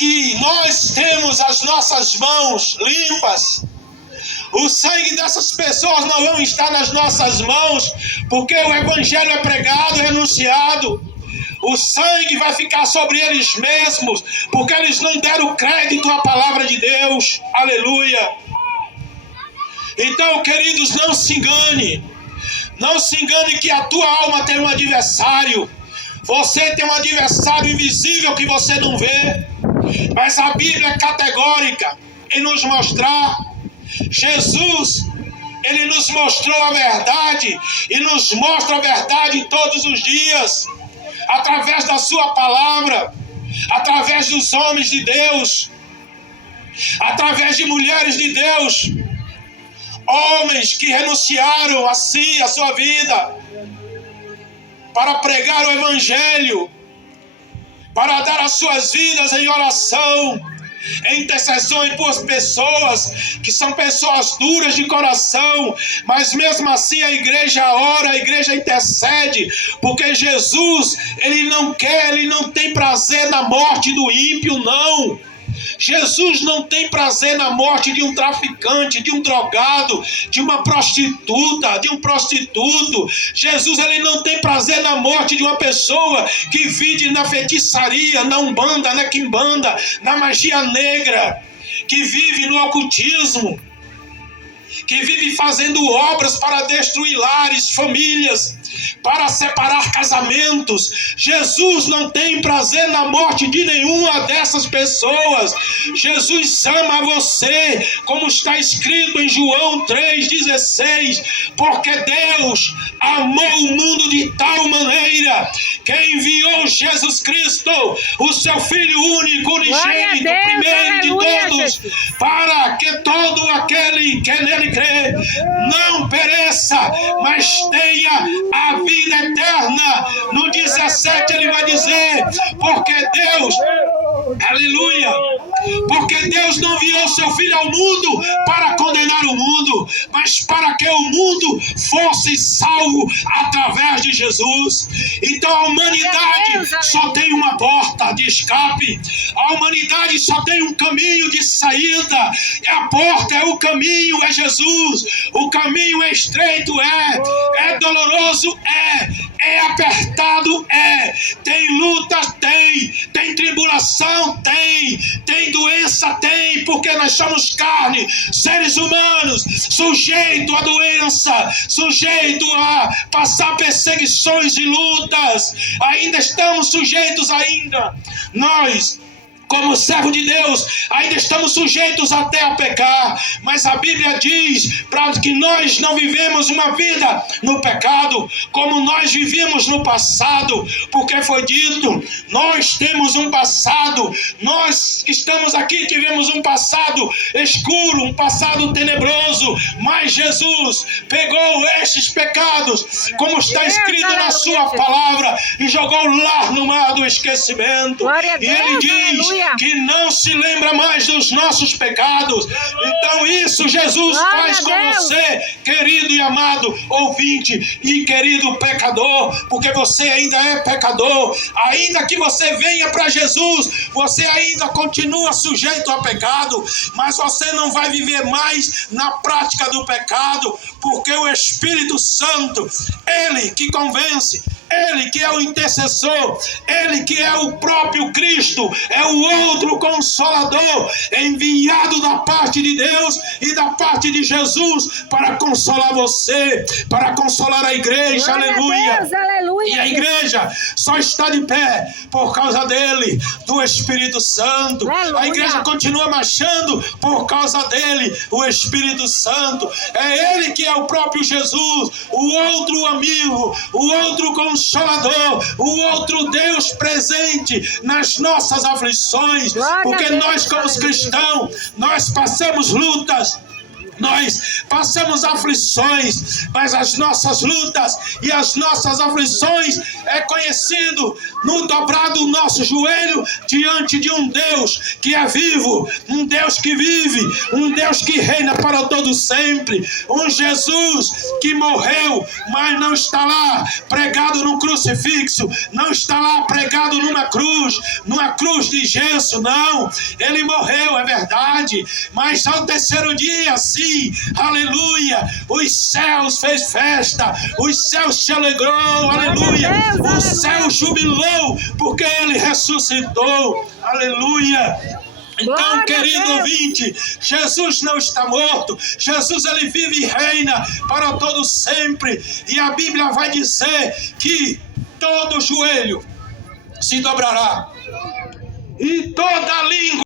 que nós temos as nossas mãos limpas. O sangue dessas pessoas não vai estar nas nossas mãos, porque o evangelho é pregado, é anunciado. O sangue vai ficar sobre eles mesmos, porque eles não deram crédito à palavra de Deus. Aleluia. Então, queridos, não se engane. Não se engane que a tua alma tem um adversário. Você tem um adversário invisível que você não vê. Mas a Bíblia é categórica em nos mostrar. Jesus, ele nos mostrou a verdade e nos mostra a verdade todos os dias, através da sua palavra, através dos homens de Deus, através de mulheres de Deus, homens que renunciaram a si, a sua vida, para pregar o evangelho, para dar as suas vidas em oração, em intercessão por pessoas que são pessoas duras de coração, mas mesmo assim a igreja ora, a igreja intercede, porque Jesus, ele não quer, ele não tem prazer na morte do ímpio, não. Jesus não tem prazer na morte de um traficante, de um drogado, de uma prostituta, de um prostituto. Jesus, ele não tem prazer na morte de uma pessoa que vive na feitiçaria, na umbanda, na quimbanda, na magia negra, que vive no ocultismo, que vive fazendo obras para destruir lares, famílias, para separar casamentos. Jesus não tem prazer na morte de nenhuma dessas pessoas. Jesus ama você, como está escrito em João 3,16, porque Deus amou o mundo de tal maneira que enviou Jesus Cristo, o seu Filho único, unigênito, primeiro de todos, para que todo aquele que nele crê não pereça, mas tenha a vida eterna. No 17 ele vai dizer, porque Deus, aleluia, porque Deus não enviou seu Filho ao mundo para condenar o mundo, mas para que o mundo fosse salvo através de Jesus. Então a humanidade só tem uma porta de escape, a humanidade só tem um caminho de saída. A porta é o caminho, é Jesus. O caminho é estreito, é doloroso, é apertado, tem luta, tem tribulação, tem doença, porque nós somos carne, seres humanos, sujeito à doença, sujeito a passar perseguições e lutas. Ainda estamos sujeitos nós, como servo de Deus, ainda estamos sujeitos até a pecar, mas a Bíblia diz para que nós não vivemos uma vida no pecado, como nós vivíamos no passado, porque foi dito, nós temos um passado, nós que estamos aqui tivemos um passado escuro, um passado tenebroso, mas Jesus pegou estes pecados, como está escrito na sua palavra, e jogou lá no mar do esquecimento. E ele diz que não se lembra mais dos nossos pecados. Então isso Jesus faz com você, querido e amado ouvinte e querido pecador, porque você ainda é pecador. Ainda que você venha para Jesus, você ainda continua sujeito a pecado, mas você não vai viver mais na prática do pecado, porque o Espírito Santo, ele que convence, ele que é o intercessor, ele que é o próprio Cristo, é o outro Consolador, enviado da parte de Deus e da parte de Jesus para consolar você, para consolar a igreja. Aleluia. Deus, aleluia. E a igreja só está de pé por causa dele, do Espírito Santo. Aleluia. A igreja continua marchando por causa dele, o Espírito Santo. É ele que é o próprio Jesus, o outro amigo, o outro Consolador, o outro Deus presente nas nossas aflições, porque nós como cristãos, nós passamos lutas, Nós passamos aflições, mas as nossas lutas e as nossas aflições é conhecido no dobrado do nosso joelho diante de um Deus que é vivo, um Deus que vive, um Deus que reina para todo sempre, um Jesus que morreu, mas não está lá pregado num crucifixo, não está lá pregado numa cruz de gesso, não. Ele morreu, é verdade, mas ao terceiro dia, sim, aleluia, os céus fez festa, os céus se alegrou, aleluia, o céu jubilou, porque ele ressuscitou, aleluia. Então, querido ouvinte, Jesus não está morto, Jesus ele vive e reina para todo sempre, e a Bíblia vai dizer que todo joelho se dobrará, e toda língua